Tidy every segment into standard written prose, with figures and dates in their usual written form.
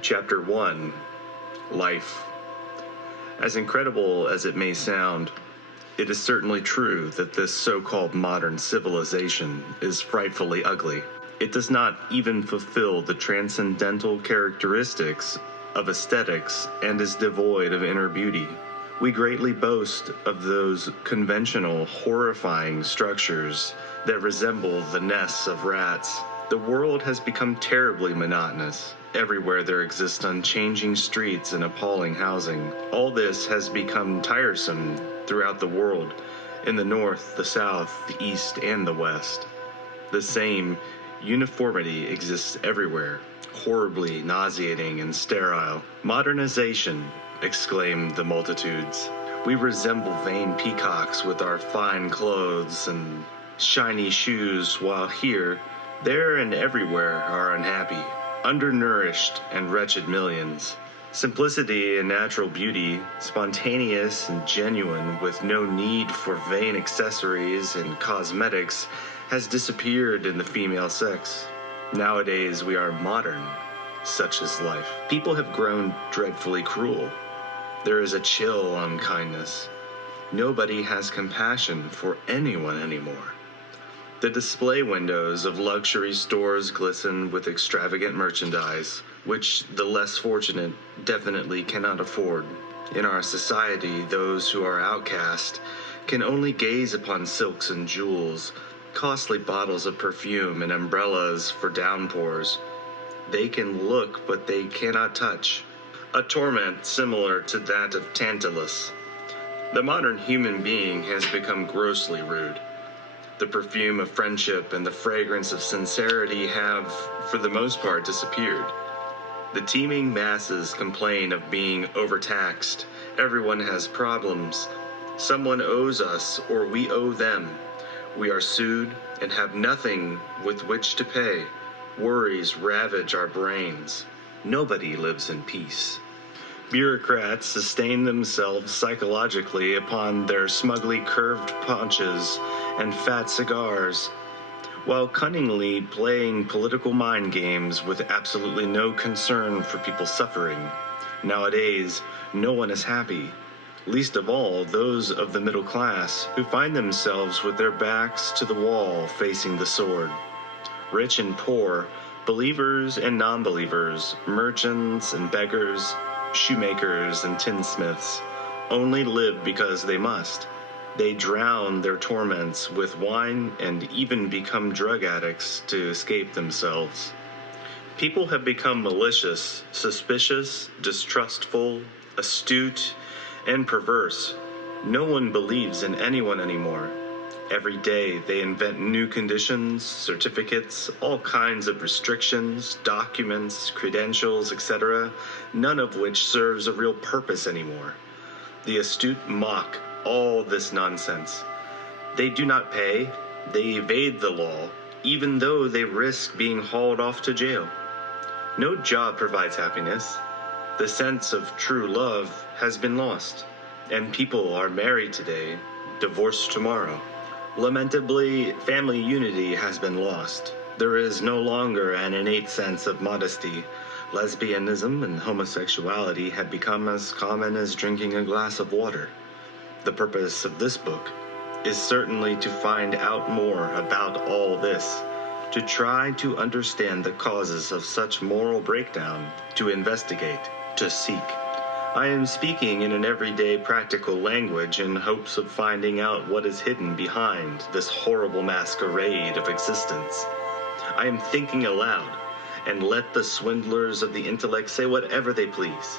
Chapter 1, Life. As incredible as it may sound, it is certainly true that this so-called modern civilization is frightfully ugly. It does not even fulfill the transcendental characteristics of aesthetics and is devoid of inner beauty. We greatly boast of those conventional, horrifying structures that resemble the nests of rats. The world has become terribly monotonous. Everywhere there exist unchanging streets and appalling housing. All this has become tiresome throughout the world, in the north, the south, the east, and the west. The same uniformity exists everywhere, horribly nauseating and sterile. Modernization, exclaim the multitudes. We resemble vain peacocks with our fine clothes and shiny shoes, while here, there, and everywhere are unhappy, undernourished, and wretched millions. Simplicity and natural beauty, spontaneous and genuine with no need for vain accessories and cosmetics, has disappeared in the female sex. Nowadays we are modern. Such is life. People have grown dreadfully cruel. There is a chill on kindness. Nobody has compassion for anyone anymore. The display windows of luxury stores glisten with extravagant merchandise, which the less fortunate definitely cannot afford. In our society, those who are outcast can only gaze upon silks and jewels, costly bottles of perfume and umbrellas for downpours. They can look, but they cannot touch. A torment similar to that of Tantalus. The modern human being has become grossly rude. The perfume of friendship and the fragrance of sincerity have, for the most part, disappeared. The teeming masses complain of being overtaxed. Everyone has problems. Someone owes us, or we owe them. We are sued and have nothing with which to pay. Worries ravage our brains. Nobody lives in peace. Bureaucrats sustain themselves psychologically upon their smugly curved paunches and fat cigars, while cunningly playing political mind games with absolutely no concern for people suffering. Nowadays, no one is happy, least of all those of the middle class who find themselves with their backs to the wall facing the sword. Rich and poor, believers and non-believers, merchants and beggars, shoemakers and tinsmiths, only live because they must. They drown their torments with wine and even become drug addicts to escape themselves. People have become malicious, suspicious, distrustful, astute, and perverse. No one believes in anyone anymore. Every day they invent new conditions, certificates, all kinds of restrictions, documents, credentials, etc., none of which serves a real purpose anymore. The astute mock all this nonsense. They do not pay, they evade the law, even though they risk being hauled off to jail. No job provides happiness. The sense of true love has been lost, and people are married today, divorced tomorrow. Lamentably, family unity has been lost. There is no longer an innate sense of modesty. Lesbianism and homosexuality have become as common as drinking a glass of water. The purpose of this book is certainly to find out more about all this, to try to understand the causes of such moral breakdown, to investigate, to seek. I am speaking in an everyday practical language in hopes of finding out what is hidden behind this horrible masquerade of existence. I am thinking aloud, and let the swindlers of the intellect say whatever they please.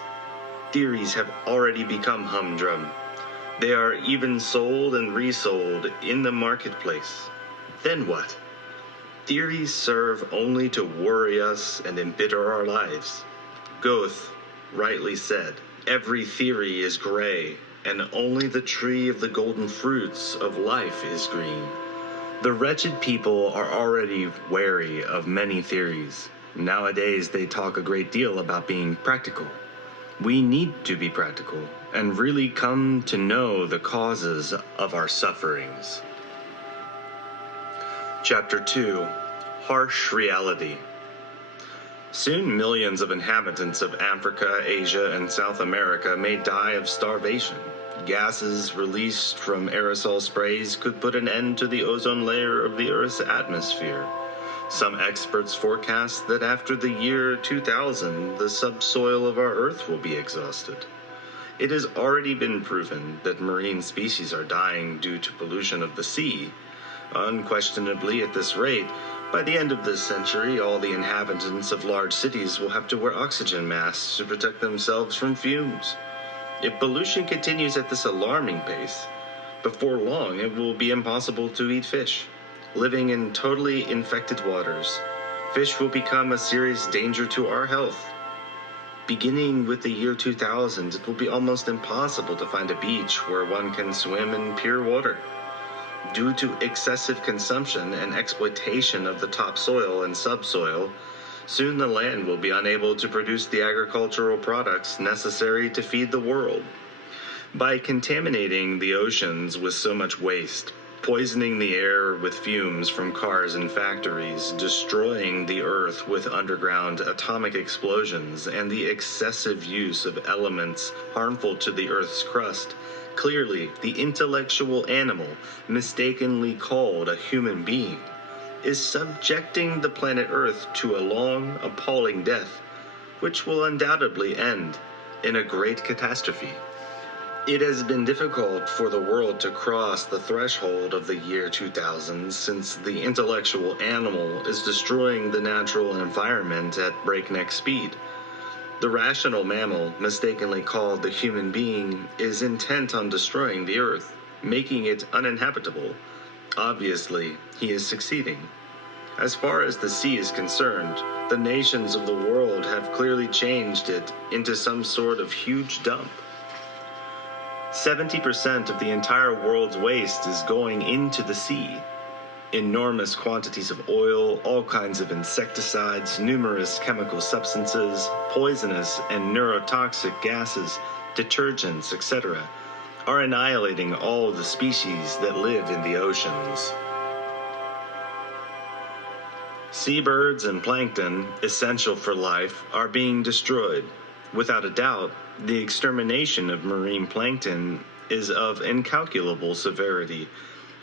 Theories have already become humdrum. They are even sold and resold in the marketplace. Then what? Theories serve only to worry us and embitter our lives. Goethe rightly said, "Every theory is gray, and only the tree of the golden fruits of life is green." The wretched people are already wary of many theories. Nowadays they talk a great deal about being practical. We need to be practical and really come to know the causes of our sufferings. Chapter 2, Harsh Reality. Soon millions of inhabitants of Africa, Asia, and South America may die of starvation. Gases released from aerosol sprays could put an end to the ozone layer of the Earth's atmosphere. Some experts forecast that after the year 2000, the subsoil of our Earth will be exhausted. It has already been proven that marine species are dying due to pollution of the sea. Unquestionably, at this rate, by the end of this century, all the inhabitants of large cities will have to wear oxygen masks to protect themselves from fumes. If pollution continues at this alarming pace, before long it will be impossible to eat fish. Living in totally infected waters, fish will become a serious danger to our health. Beginning with the year 2000, it will be almost impossible to find a beach where one can swim in pure water. Due to excessive consumption and exploitation of the topsoil and subsoil, soon the land will be unable to produce the agricultural products necessary to feed the world. By contaminating the oceans with so much waste, poisoning the air with fumes from cars and factories, destroying the earth with underground atomic explosions, and the excessive use of elements harmful to the earth's crust, clearly the intellectual animal, mistakenly called a human being, is subjecting the planet Earth to a long, appalling death, which will undoubtedly end in a great catastrophe. It has been difficult for the world to cross the threshold of the year 2000 since the intellectual animal is destroying the natural environment at breakneck speed. The rational mammal, mistakenly called the human being, is intent on destroying the Earth, making it uninhabitable. Obviously, he is succeeding. As far as the sea is concerned, the nations of the world have clearly changed it into some sort of huge dump. 70% of the entire world's waste is going into the sea. Enormous quantities of oil, all kinds of insecticides, numerous chemical substances, poisonous and neurotoxic gases, detergents, etc., are annihilating all the species that live in the oceans. Seabirds and plankton, essential for life, are being destroyed. Without a doubt, the extermination of marine plankton is of incalculable severity,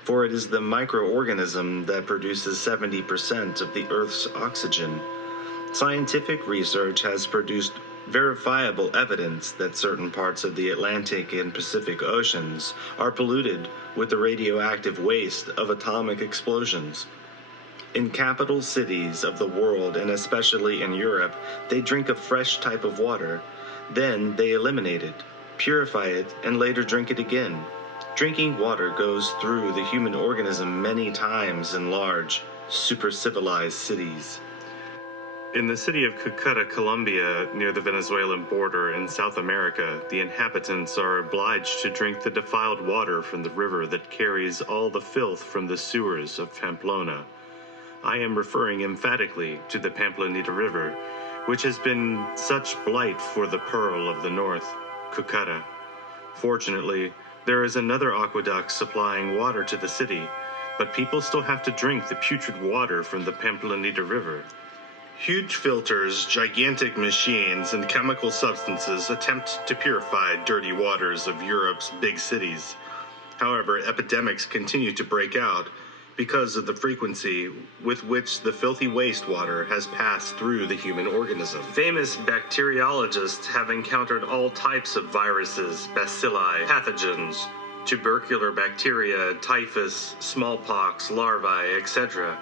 for it is the microorganism that produces 70% of the Earth's oxygen. Scientific research has produced verifiable evidence that certain parts of the Atlantic and Pacific Oceans are polluted with the radioactive waste of atomic explosions. In capital cities of the world, and especially in Europe, they drink a fresh type of water. Then they eliminate it, purify it, and later drink it again. Drinking water goes through the human organism many times in large, super-civilized cities. In the city of Cucuta, Colombia, near the Venezuelan border in South America, the inhabitants are obliged to drink the defiled water from the river that carries all the filth from the sewers of Pamplona. I am referring emphatically to the Pamplonita River, which has been such blight for the pearl of the north, Cucuta. Fortunately, there is another aqueduct supplying water to the city, but people still have to drink the putrid water from the Pamplonita River. Huge filters, gigantic machines, and chemical substances attempt to purify dirty waters of Europe's big cities. However, epidemics continue to break out because of the frequency with which the filthy wastewater has passed through the human organism. Famous bacteriologists have encountered all types of viruses, bacilli, pathogens, tubercular bacteria, typhus, smallpox, larvae, etc.,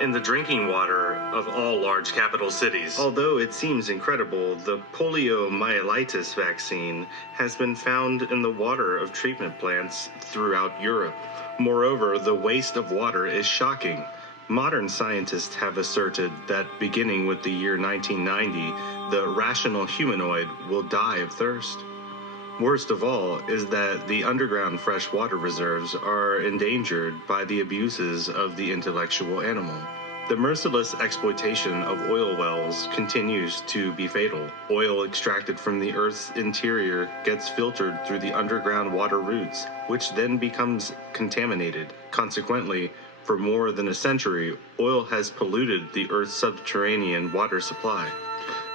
in the drinking water of all large capital cities. Although it seems incredible, the poliomyelitis vaccine has been found in the water of treatment plants throughout Europe. Moreover, the waste of water is shocking. Modern scientists have asserted that beginning with the year 1990, the rational humanoid will die of thirst. Worst of all is that the underground freshwater reserves are endangered by the abuses of the intellectual animal. The merciless exploitation of oil wells continues to be fatal. Oil extracted from the Earth's interior gets filtered through the underground water routes, which then becomes contaminated. Consequently, For more than a century, oil has polluted the Earth's subterranean water supply.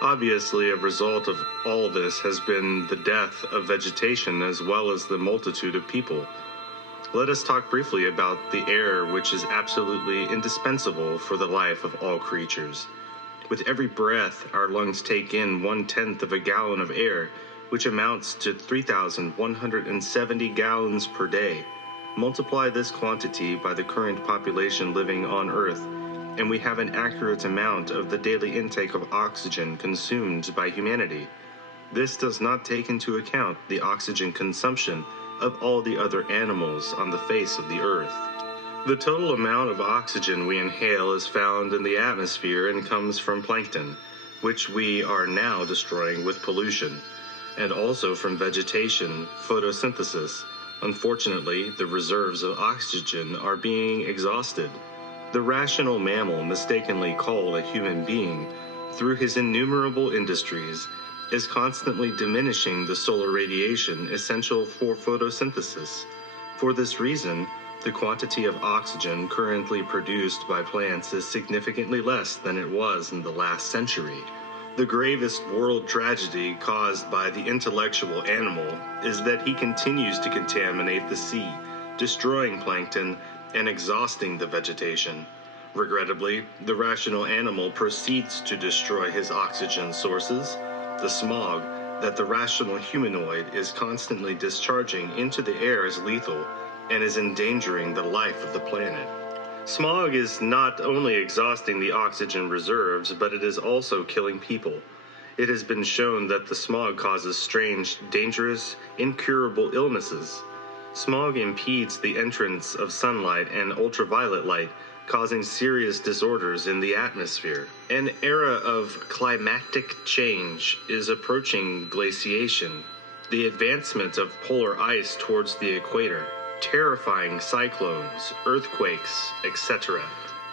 Obviously, a result of all this has been the death of vegetation as well as the multitude of people. Let us talk briefly about the air, which is absolutely indispensable for the life of all creatures. With every breath, our lungs take in 1/10 of a gallon of air, which amounts to 3,170 gallons per day. Multiply this quantity by the current population living on Earth, and we have an accurate amount of the daily intake of oxygen consumed by humanity. This does not take into account the oxygen consumption of all the other animals on the face of the Earth. The total amount of oxygen we inhale is found in the atmosphere and comes from plankton, which we are now destroying with pollution, and also from vegetation, photosynthesis. Unfortunately, the reserves of oxygen are being exhausted. The rational mammal, mistakenly called a human being, through his innumerable industries, is constantly diminishing the solar radiation essential for photosynthesis. For this reason, the quantity of oxygen currently produced by plants is significantly less than it was in the last century. The gravest world tragedy caused by the intellectual animal is that he continues to contaminate the sea, destroying plankton and exhausting the vegetation. Regrettably, the rational animal proceeds to destroy his oxygen sources. The smog that the rational humanoid is constantly discharging into the air is lethal and is endangering the life of the planet. Smog is not only exhausting the oxygen reserves, but it is also killing people. It has been shown that the smog causes strange, dangerous, incurable illnesses. Smog impedes the entrance of sunlight and ultraviolet light, causing serious disorders in the atmosphere. An era of climatic change is approaching glaciation, the advancement of polar ice towards the equator, terrifying cyclones, earthquakes, etc.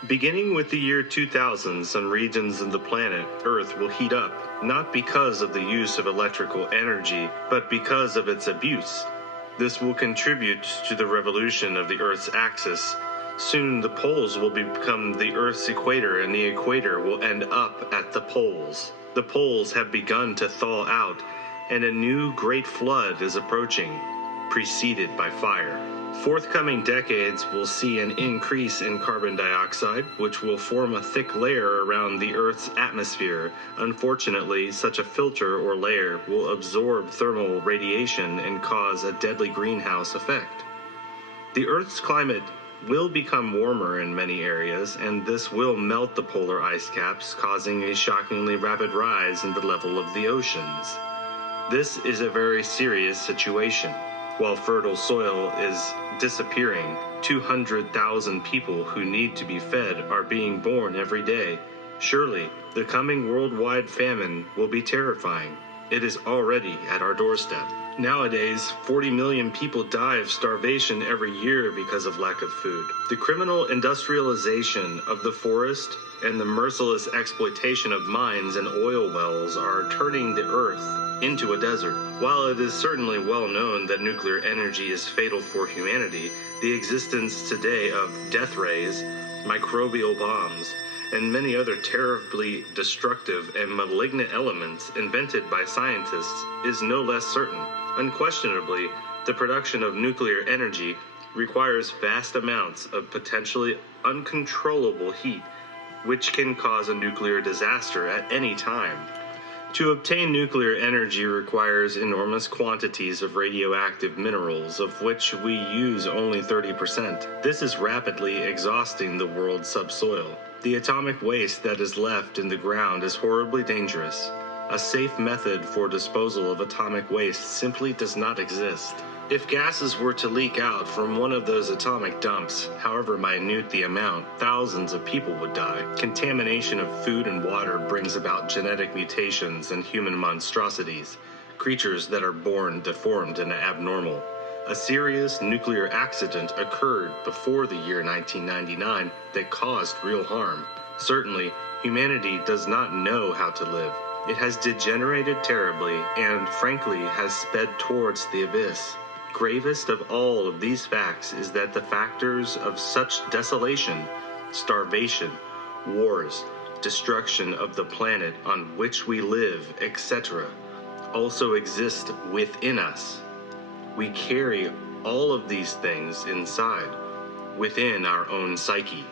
Beginning with the year 2000, some regions of the planet Earth will heat up, not because of the use of electrical energy, but because of its abuse. This will contribute to the revolution of the Earth's axis. Soon the poles will become the Earth's equator, and the equator will end up at the poles. The poles have begun to thaw out, and a new great flood is approaching, preceded by fire. Forthcoming decades will see an increase in carbon dioxide, which will form a thick layer around the Earth's atmosphere. Unfortunately, such a filter or layer will absorb thermal radiation and cause a deadly greenhouse effect. The Earth's climate will become warmer in many areas, and this will melt the polar ice caps, causing a shockingly rapid rise in the level of the oceans. This is a very serious situation. While fertile soil is disappearing, 200,000 people who need to be fed are being born every day. Surely, the coming worldwide famine will be terrifying. It is already at our doorstep. Nowadays, 40 million people die of starvation every year because of lack of food. The criminal industrialization of the forest and the merciless exploitation of mines and oil wells are turning the Earth into a desert. While it is certainly well known that nuclear energy is fatal for humanity, the existence today of death rays, microbial bombs, and many other terribly destructive and malignant elements invented by scientists is no less certain. Unquestionably, the production of nuclear energy requires vast amounts of potentially uncontrollable heat, which can cause a nuclear disaster at any time. To obtain nuclear energy requires enormous quantities of radioactive minerals, of which we use only 30%. This is rapidly exhausting the world's subsoil. The atomic waste that is left in the ground is horribly dangerous. A safe method for disposal of atomic waste simply does not exist. If gases were to leak out from one of those atomic dumps, however minute the amount, thousands of people would die. Contamination of food and water brings about genetic mutations and human monstrosities, creatures that are born deformed and abnormal. A serious nuclear accident occurred before the year 1999 that caused real harm. Certainly, humanity does not know how to live. It has degenerated terribly and, frankly, has sped towards the abyss. gravest of all of these facts is that the factors of such desolation, starvation, wars, destruction of the planet on which we live, etc., also exist within us. We carry all of these things inside, within our own psyche.